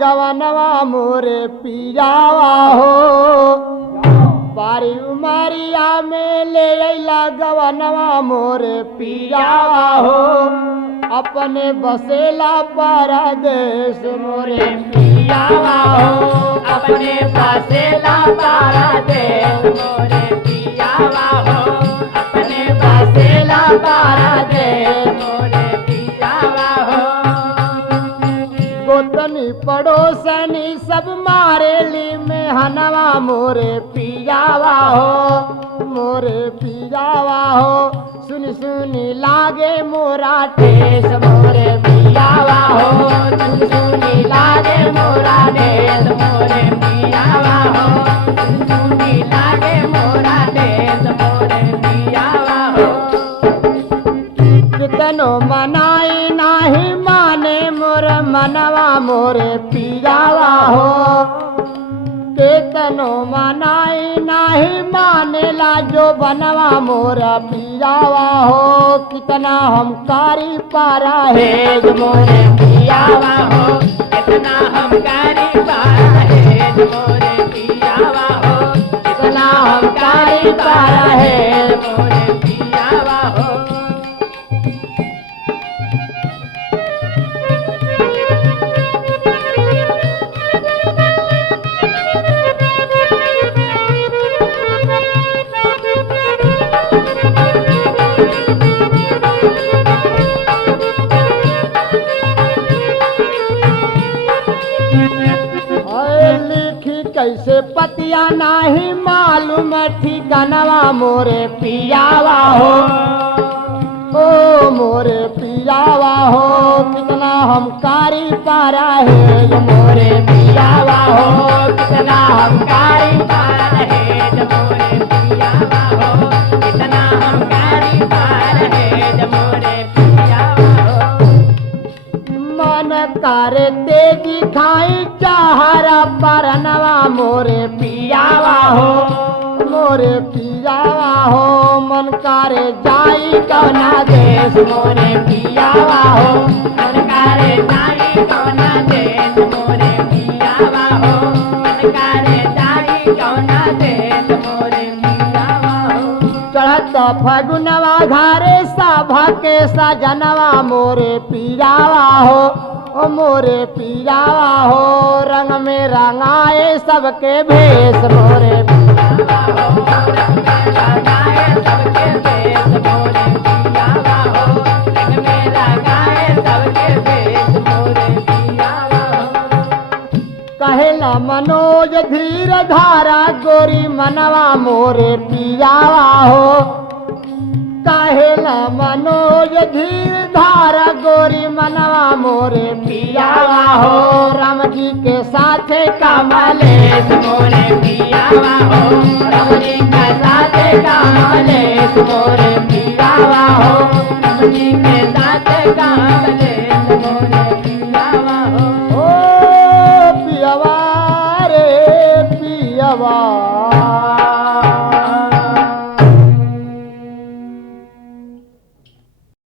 गवनवा मोरे पियावा हो बारी उमरिया में ले अइला गवनवा मोरे पियावा हो अपने बसेला परदेश मोरे पियावा हो अपने बसेला परदेश मोरे पियावा हो अपने बसेला परदेश मोरे पियावा हो गोतनी पड़ोसनी सब मारेली में हनवा मोरे पियावा हो मोरे पियावा हो सुनी सुनी लागे मोरा ठेस मोरे पियावा हो सुनी सुनी लागे मोरा देश मोरे पियावा हो सुनी सुनी लागे मोरा देश मोरे पियावा हो कितनो मनाई नाही माने मोर मनवा मोरे पियावा हो केतनो मनाई नाही मानेला जो बनवा मोरा पियावा हो कितना हम कारी पारा है मोरे पियावा हो कितना हम कारी पारा है मोरे पियावा हो कितना हम कारी पारा है मोरे पियावा हो लिखी कैसे पतिया नाही मालूम ठिकानवा मोरे पियावा हो ओ मोरे पियावा हो कितना हम कारी पारा है मोरे पियावा हो कितना हम कारी पारा है मोरे पियावा हो कितना हम कारी पारा है मोरे पियावा हो मन करे तेजी खाई चाहरा परनवा मोरे पियावा हो मोरे पियावा हो मन करे जाई कौना देश मोरे पियावा हो मन करे जाई कौना देश मोरे पियावा हो मन करे जाई कौना देश मोरे पियावा हो चढ़त फगुनवा घरे सभा के सजनवा मोरे पियावा हो ओ मोरे पियावा हो रंग में रंगाए सबके भेष मोरे पियावा हो रंग में लगाए सबके भेष मोरे पियावा हो रंग में लगाए सबके भेष मोरे पियावा हो कहेला मनोज धीर धारा गोरी मनवा मोरे पियावा हो कहेला मनोज धीर धारा गोरी मनवा मोरे पियावा हो राम जी के साथे कमलेश मोरे पियावा हो राम जी के साथे कमलेश मोरे पियावा हो राम जी के साथे कमलेश मोरे पियावा हो ओ पियावा रे पियावा